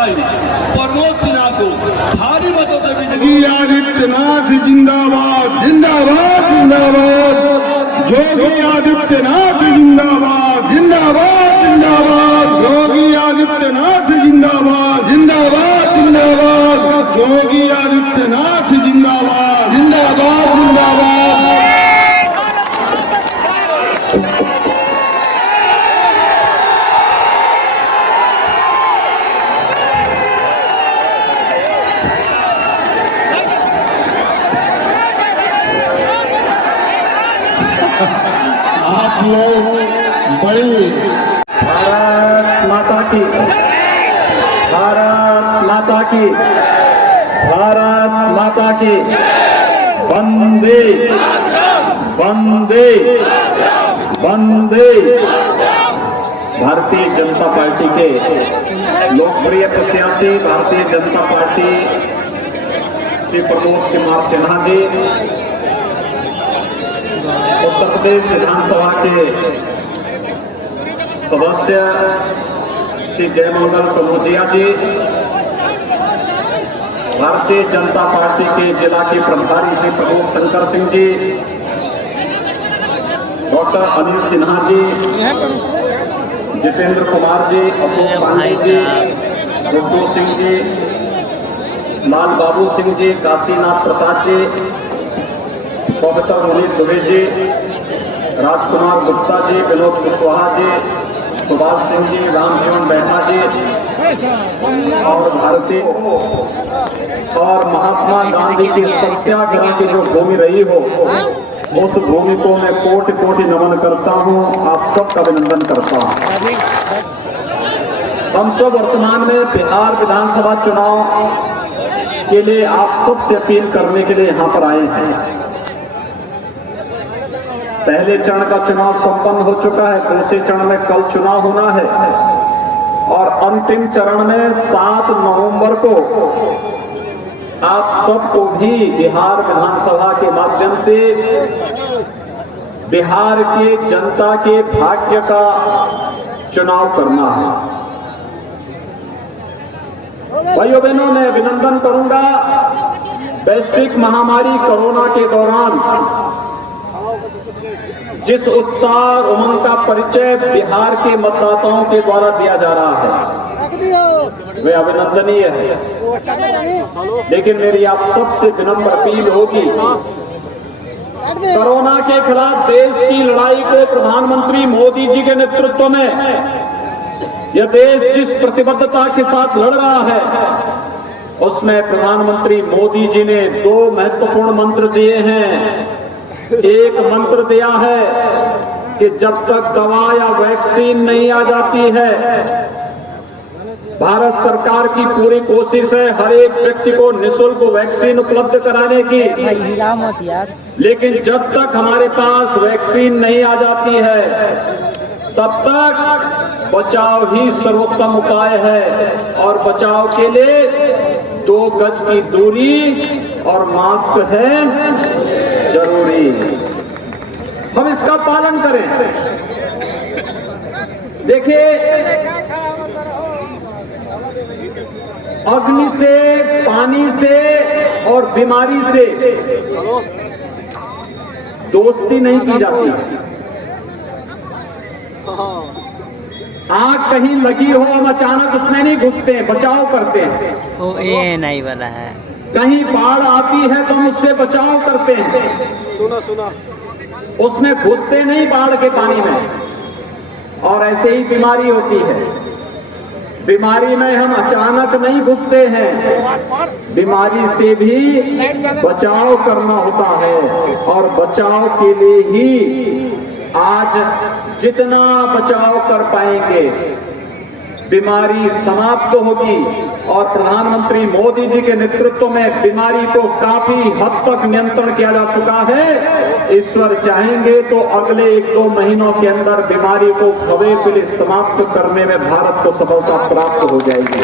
भाई प्रमोद सिन्हा को भारी मतों से योगी आदित्यनाथ जिंदाबाद जिंदाबाद जिंदाबाद। योगी आदित्यनाथ जिंदाबाद जिंदाबाद जिंदाबाद। योगी आदित्यनाथ जिंदाबाद जिंदाबाद जिंदाबाद। योगी आदित्यनाथ जिंदाबाद जिंदाबाद जिंदाबाद। आप लोग बड़ी भारत माता की, भारत माता की, भारत माता की। वंदे वंदे वंदे। भारतीय जनता पार्टी के लोकप्रिय प्रत्याशी भारतीय जनता पार्टी श्री प्रमोद कुमार सिन्हा जी उत्तर प्रदेश विधानसभा के सदस्य श्री जयमंगल कनौजिया जी, भारतीय जनता पार्टी के जिला के प्रभारी श्री प्रमोद शंकर सिंह जी, डॉक्टर अनिल सिन्हा जी, जितेंद्र कुमार जी, अशोक पांडे जी, गुड्डू सिंह जी, लाल बाबू सिंह जी, काशीनाथ प्रसाद जी, प्रोफेसर मुनीर दुबे जी, राजकुमार गुप्ता जी, विनोद कुशवाहा जी, सुभाष सिंह जी, रामजीवन बैठा जी और भारतीय और महात्मा गांधी की सत्याग्रह की जो भूमि रही हो उस भूमि को मैं कोटि कोटि नमन करता हूं। आप सबका अभिनंदन करता हूं। हम सब वर्तमान में बिहार विधानसभा चुनाव के लिए आप सबसे अपील करने के लिए यहां पर आए हैं। पहले चरण का चुनाव संपन्न हो चुका है, दूसरे चरण में कल चुनाव होना है और अंतिम चरण में 7 नवंबर को आप सबको भी बिहार विधानसभा के माध्यम से बिहार के जनता के भाग्य का चुनाव करना है। भाइयों बहनों, मैं अभिनंदन करूंगा वैश्विक महामारी कोरोना के दौरान जिस उत्साह और उमंग का परिचय बिहार के मतदाताओं के द्वारा दिया जा रहा है वे अभिनंदनीय है। लेकिन मेरी आप सबसे विनम्र अपील होगी, कोरोना के खिलाफ देश की लड़ाई को प्रधानमंत्री मोदी जी के नेतृत्व में यह देश जिस प्रतिबद्धता के साथ लड़ रहा है उसमें प्रधानमंत्री मोदी जी ने 2 महत्वपूर्ण मंत्र दिए हैं। एक मंत्र दिया है कि जब तक दवा या वैक्सीन नहीं आ जाती है, भारत सरकार की पूरी कोशिश है हर एक व्यक्ति को निःशुल्क वैक्सीन उपलब्ध कराने की। लेकिन जब तक हमारे पास वैक्सीन नहीं आ जाती है तब तक बचाव ही सर्वोत्तम उपाय है और बचाव के लिए 2 गज की दूरी और मास्क है जरूरी। हम इसका पालन करें। देखिए, अग्नि से, पानी से और बीमारी से दोस्ती नहीं की जाती। आग कहीं लगी हो, हम अचानक उसमें नहीं घुसते हैं, बचाव करते हैं। वो ये नहीं वाला है। कहीं बाढ़ आती है तो हम उससे बचाव करते हैं, सुना उसमें घुसते नहीं बाढ़ के पानी में। और ऐसे ही बीमारी होती है, बीमारी में हम अचानक नहीं घुसते हैं, बीमारी से भी बचाव करना होता है और बचाव के लिए ही आज जितना बचाव कर पाएंगे बीमारी समाप्त होगी। और प्रधानमंत्री मोदी जी के नेतृत्व में बीमारी को काफी हद तक नियंत्रण किया जा चुका है। ईश्वर चाहेंगे तो अगले 1-2 महीनों के अंदर बीमारी को कभी भी समाप्त करने में भारत को सफलता प्राप्त हो जाएगी।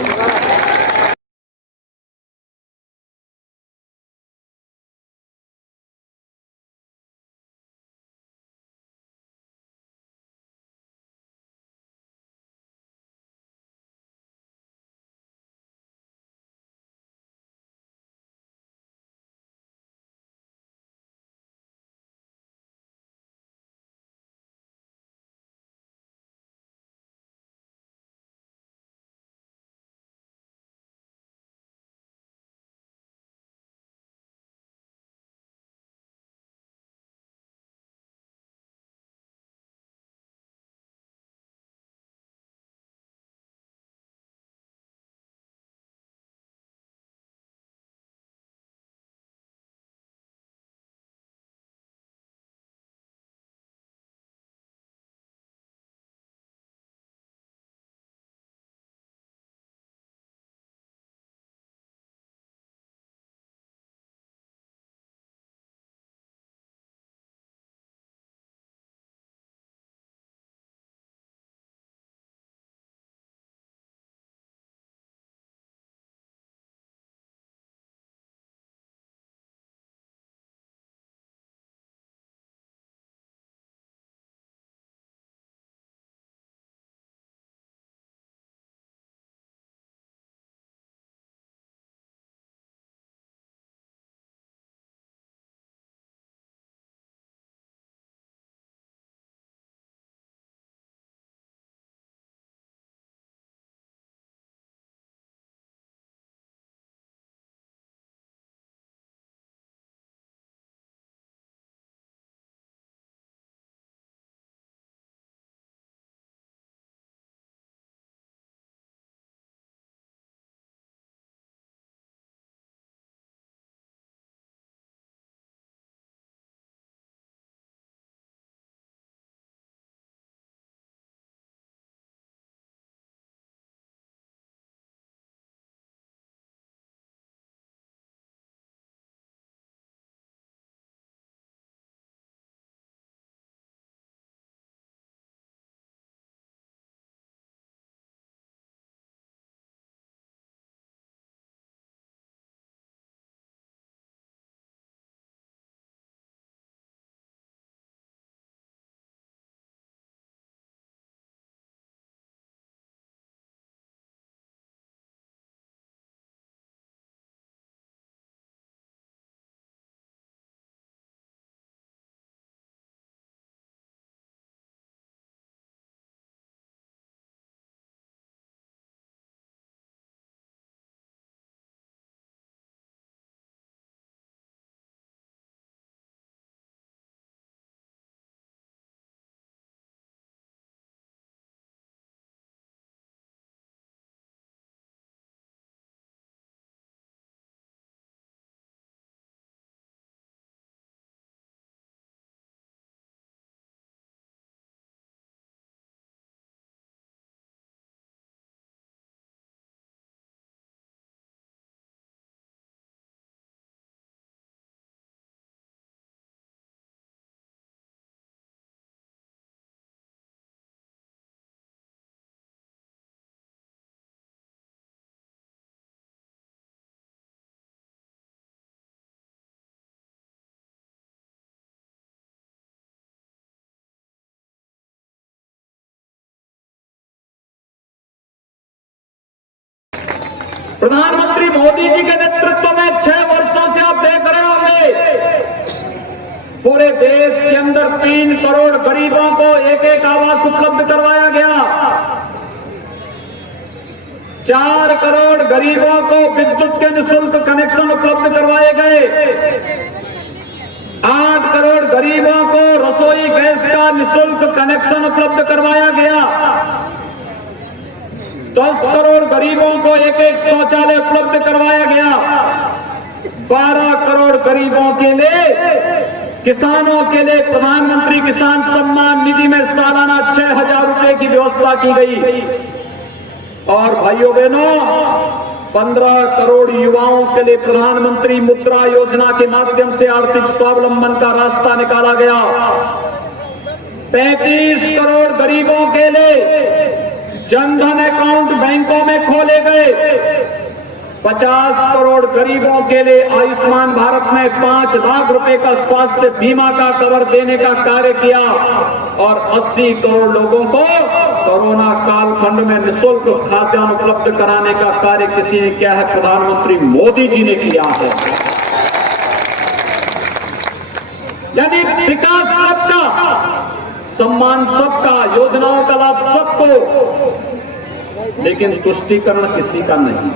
प्रधानमंत्री मोदी जी के नेतृत्व में 6 वर्षों से आप देख रहे होंगे पूरे देश के अंदर 3 करोड़ गरीबों को एक आवास उपलब्ध करवाया गया। 4 करोड़ गरीबों को विद्युत के निःशुल्क कनेक्शन उपलब्ध करवाए गए। 8 करोड़ गरीबों को रसोई गैस का निःशुल्क कनेक्शन उपलब्ध करवाया गया। 10 करोड़ गरीबों को एक शौचालय उपलब्ध करवाया गया। 12 करोड़ गरीबों के लिए, किसानों के लिए प्रधानमंत्री किसान सम्मान निधि में सालाना 6,000 रुपए की व्यवस्था की गई। और भाइयों बहनों, 15 करोड़ युवाओं के लिए प्रधानमंत्री मुद्रा योजना के माध्यम से आर्थिक स्वावलंबन का रास्ता निकाला गया। 35 करोड़ गरीबों के लिए जनधन अकाउंट बैंकों में खोले गए। 50 करोड़ गरीबों के लिए आयुष्मान भारत में 5 लाख रुपए का स्वास्थ्य बीमा का कवर देने का कार्य किया। और 80 करोड़ लोगों को कोरोना कालखंड में निःशुल्क खाद्यान्न उपलब्ध कराने का कार्य किसी ने किया है? प्रधानमंत्री मोदी जी ने किया है। यदि विकास सबका, सम्मान सबका, योजनाओं का लाभ सबको, लेकिन तुष्टीकरण किसी का नहीं।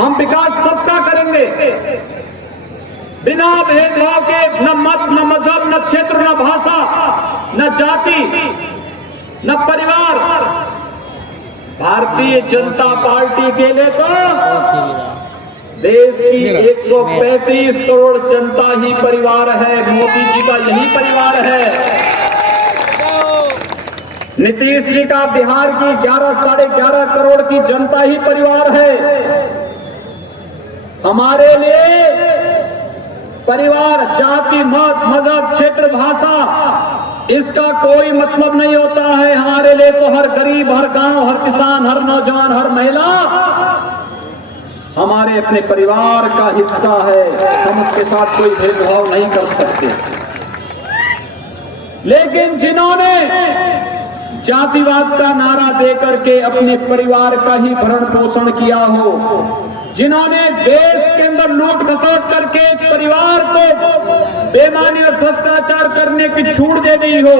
हम विकास सबका करेंगे बिना भेदभाव के, न मत, न मजहब, न क्षेत्र, न भाषा, न जाति, न परिवार। भारतीय जनता पार्टी के लिए तो देश की 135 करोड़ जनता ही परिवार है। मोदी जी का यही परिवार है। नीतीश जी का बिहार की 11-11.5 करोड़ की जनता ही परिवार है। हमारे लिए परिवार, जाति, मत, मजहब, क्षेत्र, भाषा, इसका कोई मतलब नहीं होता है। हमारे लिए तो हर गरीब, हर गांव, हर किसान, हर नौजवान, हर महिला हमारे अपने परिवार का हिस्सा है। हम उसके साथ कोई भेदभाव नहीं कर सकते। लेकिन जिन्होंने जातिवाद का नारा देकर के अपने परिवार का ही भरण पोषण किया हो, जिन्होंने देश के अंदर लूट खसोट करके परिवार को बेईमानी और भ्रष्टाचार करने की छूट दे दी हो,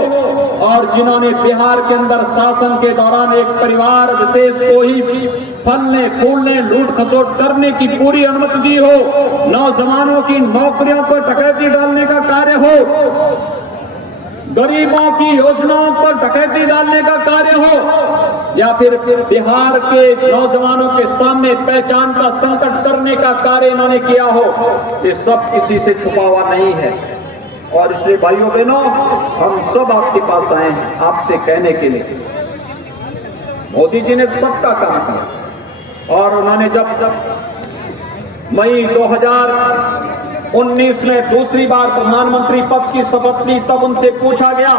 और जिन्होंने बिहार के अंदर शासन के दौरान एक परिवार विशेष को ही फलने फूलने लूट खसोट करने की पूरी अनुमति दी हो, नौजवानों की नौकरियों को डकैती डालने का कार्य हो, गरीबों की योजनाओं पर डकैती डालने का कार्य हो, या फिर बिहार के नौजवानों के सामने पहचान का संकट करने का कार्य इन्होंने किया हो, ये सब किसी से छुपा हुआ नहीं है। और इसलिए भाइयों बहनों, हम सब आपके पास आए हैं आपसे कहने के लिए, मोदी जी ने सबका काम किया। और उन्होंने जब मई 2019 में दूसरी बार प्रधानमंत्री पद की शपथ ली, तब उनसे पूछा गया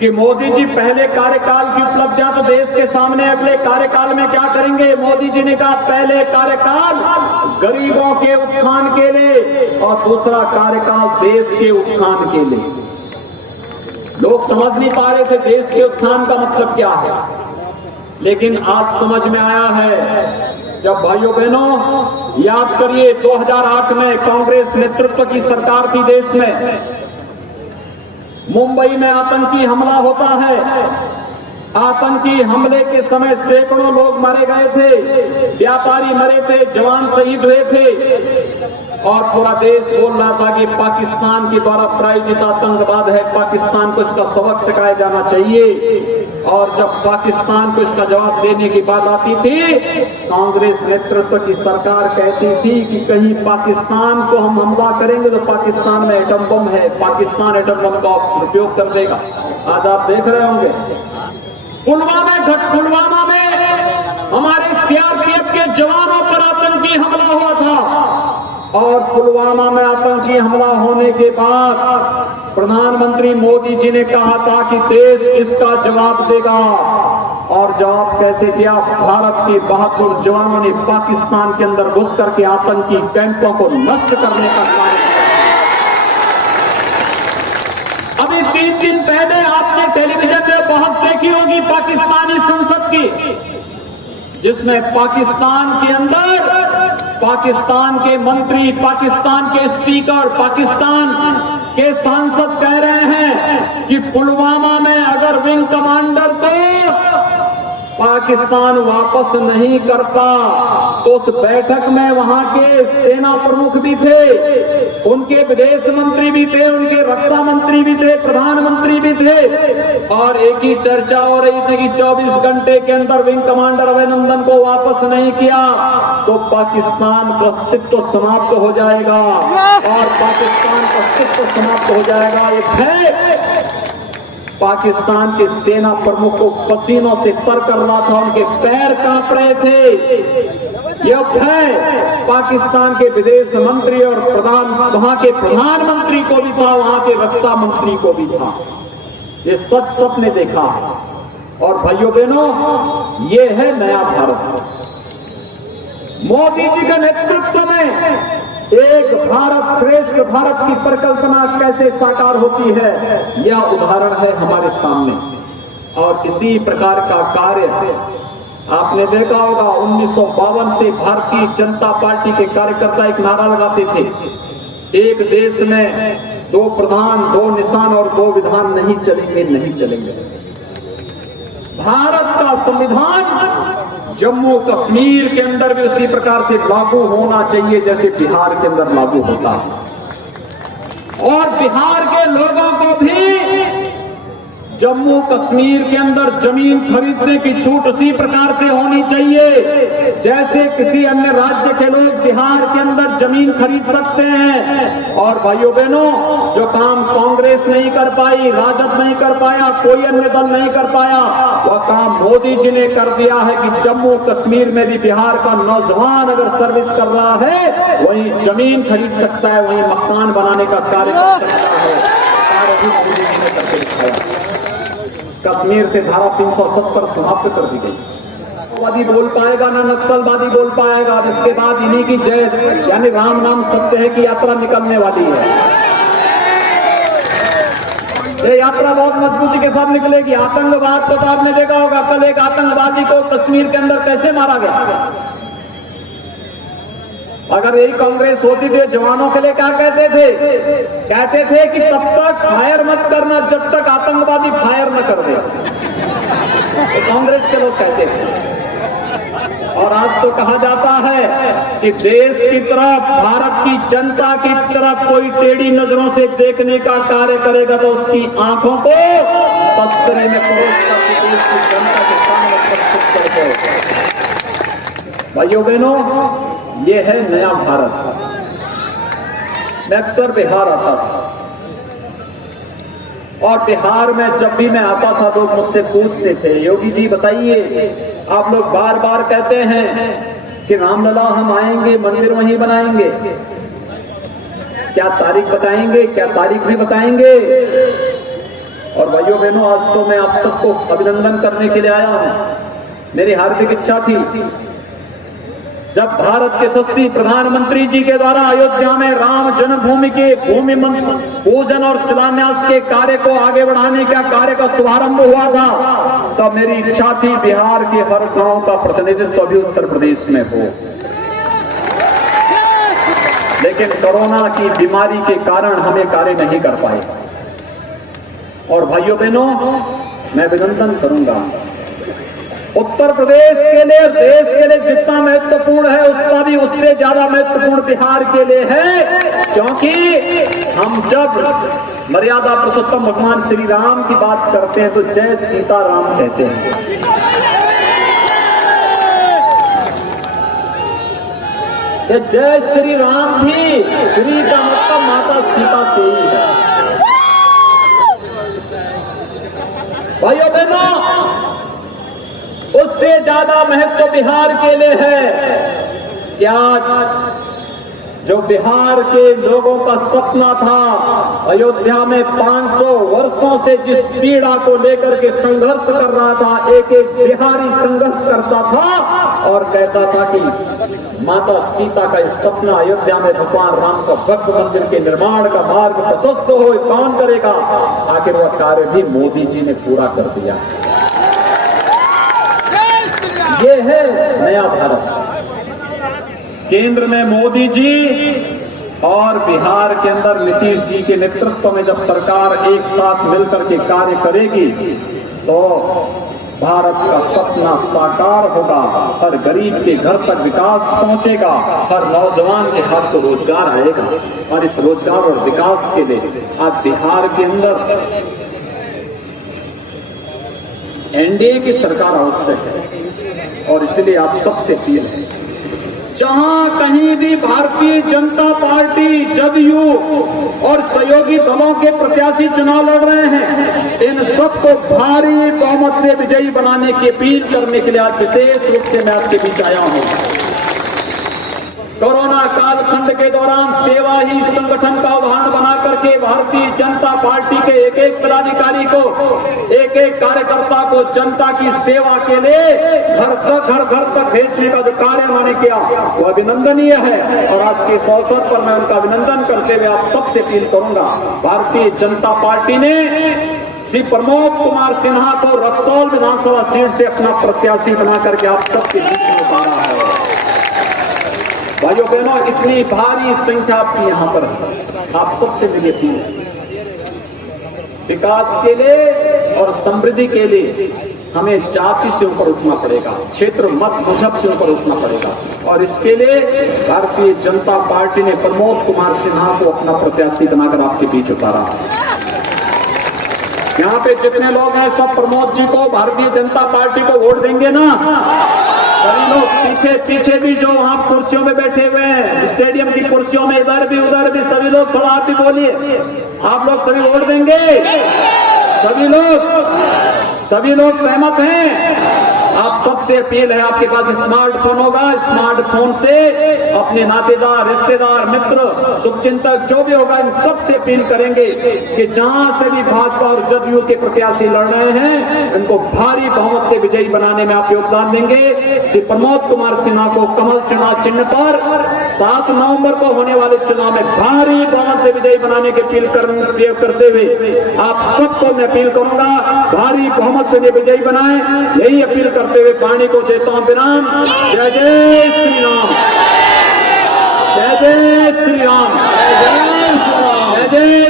कि मोदी जी पहले कार्यकाल की उपलब्धियां तो देश के सामने, अगले कार्यकाल में क्या करेंगे? मोदी जी ने कहा, पहले कार्यकाल गरीबों के उत्थान के लिए और दूसरा कार्यकाल देश के उत्थान के लिए। लोग समझ नहीं पा रहे थे देश के उत्थान का मतलब क्या है, लेकिन आज समझ में आया है। जब भाइयों बहनों याद करिए, 2008 में कांग्रेस नेतृत्व की सरकार थी देश में, मुंबई में आतंकी हमला होता है। आतंकी हमले के समय सैकड़ों लोग मारे गए थे, व्यापारी मरे थे, जवान शहीद हुए थे, और पूरा देश बोल रहा था कि पाकिस्तान के द्वारा प्रायोजित आतंकवाद है, पाकिस्तान को इसका सबक सिखाया जाना चाहिए। और जब पाकिस्तान को इसका जवाब देने की बात आती थी, कांग्रेस नेतृत्व की सरकार कहती थी कि कहीं पाकिस्तान को हम हमला करेंगे तो पाकिस्तान में एटम बम है, पाकिस्तान एटम बम का उपयोग कर देगा। आज आप देख रहे होंगे पुलवामा में हमारे सीआरपीएफ के जवानों पर आतंकी हमला हुआ था, और पुलवामा में आतंकी हमला होने के बाद प्रधानमंत्री मोदी जी ने कहा था कि देश इसका जवाब देगा। और जवाब कैसे दिया? भारत के बहादुर जवानों ने पाकिस्तान के अंदर घुस करके आतंकी कैंपों को नष्ट करने का कार्य किया। अभी 3 दिन पहले आपने टेलीविजन में बहुत देखी होगी पाकिस्तानी संसद की, जिसमें पाकिस्तान के अंदर पाकिस्तान के मंत्री, पाकिस्तान के स्पीकर, पाकिस्तान के सांसद कह रहे हैं कि पुलवामा में अगर विंग कमांडर को पाकिस्तान वापस नहीं करता तो उस बैठक में वहां के सेना प्रमुख भी थे, उनके विदेश मंत्री भी थे, उनके रक्षा मंत्री भी थे, प्रधानमंत्री भी थे, और एक ही चर्चा हो रही थी कि 24 घंटे के अंदर विंग कमांडर अभिनंदन को वापस नहीं किया तो पाकिस्तान का अस्तित्व समाप्त हो जाएगा और पाकिस्तान का अस्तित्व समाप्त हो जाएगा। एक है पाकिस्तान के सेना प्रमुख को पसीनों से तर कर रहा था, उनके पैर कांप रहे थे। यह है पाकिस्तान के विदेश मंत्री और वहां के प्रधानमंत्री को भी था, वहां के रक्षा मंत्री को भी था। ये सच सबने देखा। और भाइयों बहनों, ये है नया भारत। मोदी जी के नेतृत्व में एक भारत श्रेष्ठ भारत की परिकल्पना कैसे साकार होती है, यह उदाहरण है हमारे सामने। और इसी प्रकार का कार्य आपने देखा होगा 1952 से भारतीय जनता पार्टी के कार्यकर्ता एक नारा लगाते थे, एक देश में 2 प्रधान, 2 निशान और 2 विधान नहीं चलेंगे, नहीं चलेंगे। भारत का संविधान जम्मू कश्मीर के अंदर भी उसी प्रकार से लागू होना चाहिए जैसे बिहार के अंदर लागू होता है। और बिहार के लोगों को भी जम्मू कश्मीर के अंदर जमीन खरीदने की छूट उसी प्रकार से होनी चाहिए जैसे किसी अन्य राज्य के लोग बिहार के अंदर जमीन खरीद सकते हैं। और भाइयों बहनों, जो काम कांग्रेस नहीं कर पाई, राजद नहीं कर पाया, कोई अन्य दल नहीं कर पाया, वह काम मोदी जी ने कर दिया है कि जम्मू कश्मीर में भी बिहार का नौजवान अगर सर्विस कर रहा है वहीं जमीन खरीद सकता है, वहीं मकान बनाने का कार्य कर सकता है। कार्य भी मोदी जी ने करके दिखाया। कश्मीर से धारा 370 समाप्त कर दी गई। वादी बोल पाएगा ना नक्सलवादी बोल पाएगा। इसके बाद इन्हीं की जय यानी राम नाम सत्य है की यात्रा निकलने वाली है। ये यात्रा बहुत मजबूती के साथ निकलेगी। आतंकवाद तो आपने देखा होगा, कल एक आतंकवादी को कश्मीर के अंदर कैसे मारा गया। अगर यही कांग्रेस होती थी, जवानों के लिए क्या कहते थे? कहते थे कि तब तक फायर मत करना जब तक आतंकवादी फायर न कर दे। तो कांग्रेस के लोग कहते थे। और आज तो कहा जाता है कि देश की तरफ, भारत की जनता की तरफ कोई टेढ़ी नजरों से देखने का कार्य करेगा तो उसकी आंखों को तस्करे में परोसकर देश की जनता के सामने प्रस्तुत कर दो। भाइयों बहनों, ये है नया भारत। मैं अक्सर बिहार आता था और बिहार में जब भी मैं आता था लोग मुझसे पूछते थे, योगी जी बताइए, आप लोग बार बार कहते हैं कि रामलला हम आएंगे, मंदिर वहीं बनाएंगे, क्या तारीख बताएंगे, क्या तारीख भी बताएंगे। और भाइयों बहनों, आज तो मैं आप सबको अभिनंदन करने के लिए आया हूं। मेरी हार्दिक इच्छा थी जब भारत के यशस्वी प्रधानमंत्री जी के द्वारा अयोध्या में राम जन्मभूमि के भूमि पूजन और शिलान्यास के कार्य को आगे बढ़ाने का कार्य का शुभारंभ हुआ था, तब मेरी इच्छा थी बिहार के हर गांव का प्रतिनिधित्व भी उत्तर प्रदेश में हो। लेकिन कोरोना की बीमारी के कारण हम ये कार्य नहीं कर पाए। और भाइयों बहनों, मैं अभिनंदन करूंगा उत्तर प्रदेश के लिए, देश के लिए जितना महत्वपूर्ण है उसका भी उससे ज्यादा महत्वपूर्ण बिहार के लिए है, क्योंकि हम जब मर्यादा पुरुषोत्तम भगवान श्री राम की बात करते हैं तो जय सीताराम कहते हैं। ये जय श्री राम भी श्री का मतलब माता सीता से ही है। भाइयों बहनों, उससे ज्यादा महत्व बिहार के लिए है कि आज जो बिहार के लोगों का सपना था, अयोध्या में 500 वर्षों से जिस पीड़ा को लेकर के संघर्ष कर रहा था, एक एक बिहारी संघर्ष करता था और कहता था कि माता सीता का इस सपना अयोध्या में भगवान राम का भव्य मंदिर के निर्माण का मार्ग प्रशस्त हो, कौन करेगा। आखिर वह कार्य भी मोदी जी ने पूरा कर दिया। ये है नया भारत। केंद्र में मोदी जी और बिहार के अंदर नीतीश जी के नेतृत्व में जब सरकार एक साथ मिलकर के कार्य करेगी तो भारत का सपना साकार होगा। हर गरीब के घर तक विकास पहुंचेगा, हर नौजवान के हाथ को रोजगार आएगा। और इस रोजगार और विकास के लिए आज बिहार के अंदर एनडीए की सरकार आवश्यक है। और इसलिए आप सबसे अपील है, जहां कहीं भी भारतीय जनता पार्टी, जदयू और सहयोगी दलों के प्रत्याशी चुनाव लड़ रहे हैं, इन सबको भारी बहुमत से विजयी बनाने की अपील करने के लिए आज विशेष रूप से मैं आपके बीच आया हूं। कोरोना कालखंड के दौरान सेवा ही संगठन का उदाहरण बना करके भारतीय जनता पार्टी के एक एक पदाधिकारी को, एक एक कार्यकर्ता को जनता की सेवा के लिए घर तक भेजने का जो कार्य उन्होंने किया वो अभिनंदनीय है। और आज के इस अवसर पर मैं उनका अभिनंदन करते हुए आप सबसे अपील करूंगा, भारतीय जनता पार्टी ने श्री प्रमोद कुमार सिन्हा को रक्सौल विधानसभा सीट से अपना प्रत्याशी बना करके आप सबके बीच में उतारा है। भाइयों बहनों, इतनी भारी संख्या आपकी यहाँ पर है, आप सबसे मेरी अपील है, विकास के लिए और समृद्धि के लिए हमें जाति से ऊपर उठना पड़ेगा, क्षेत्र मत मजहब से ऊपर उठना पड़ेगा। और इसके लिए भारतीय जनता पार्टी ने प्रमोद कुमार सिन्हा को अपना प्रत्याशी बनाकर आपके बीच उतारा। यहाँ पे जितने लोग हैं सब प्रमोद जी को, भारतीय जनता पार्टी को वोट देंगे ना? सभी लोग पीछे भी जो वहां कुर्सियों में बैठे हुए हैं, स्टेडियम की कुर्सियों में, इधर भी उधर भी, सभी लोग थोड़ा आप भी बोलिए, आप लोग सभी वोट देंगे? सभी लोग सहमत हैं? आप सबसे अपील है, आपके पास स्मार्टफोन होगा, स्मार्टफोन से अपने नातेदार, रिश्तेदार, मित्र, शुभचिंतक जो भी होगा, इन सबसे अपील करेंगे कि जहां से भी भाजपा और जदयू के प्रत्याशी लड़ रहे हैं, इनको भारी बहुमत से विजयी बनाने में आप योगदान देंगे। कि प्रमोद कुमार सिन्हा को कमल चुनाव चिन्ह पर 7 नवंबर को होने वाले चुनाव में भारी बहुमत से विजयी बनाने की अपील करते हुए आप सबको मैं अपील करूंगा, भारी बहुमत से विजयी बनाए, यही अपील करते हुए वाणी को देता हूं विराम। जय जय श्री राम, जय जय श्री राम, जय जय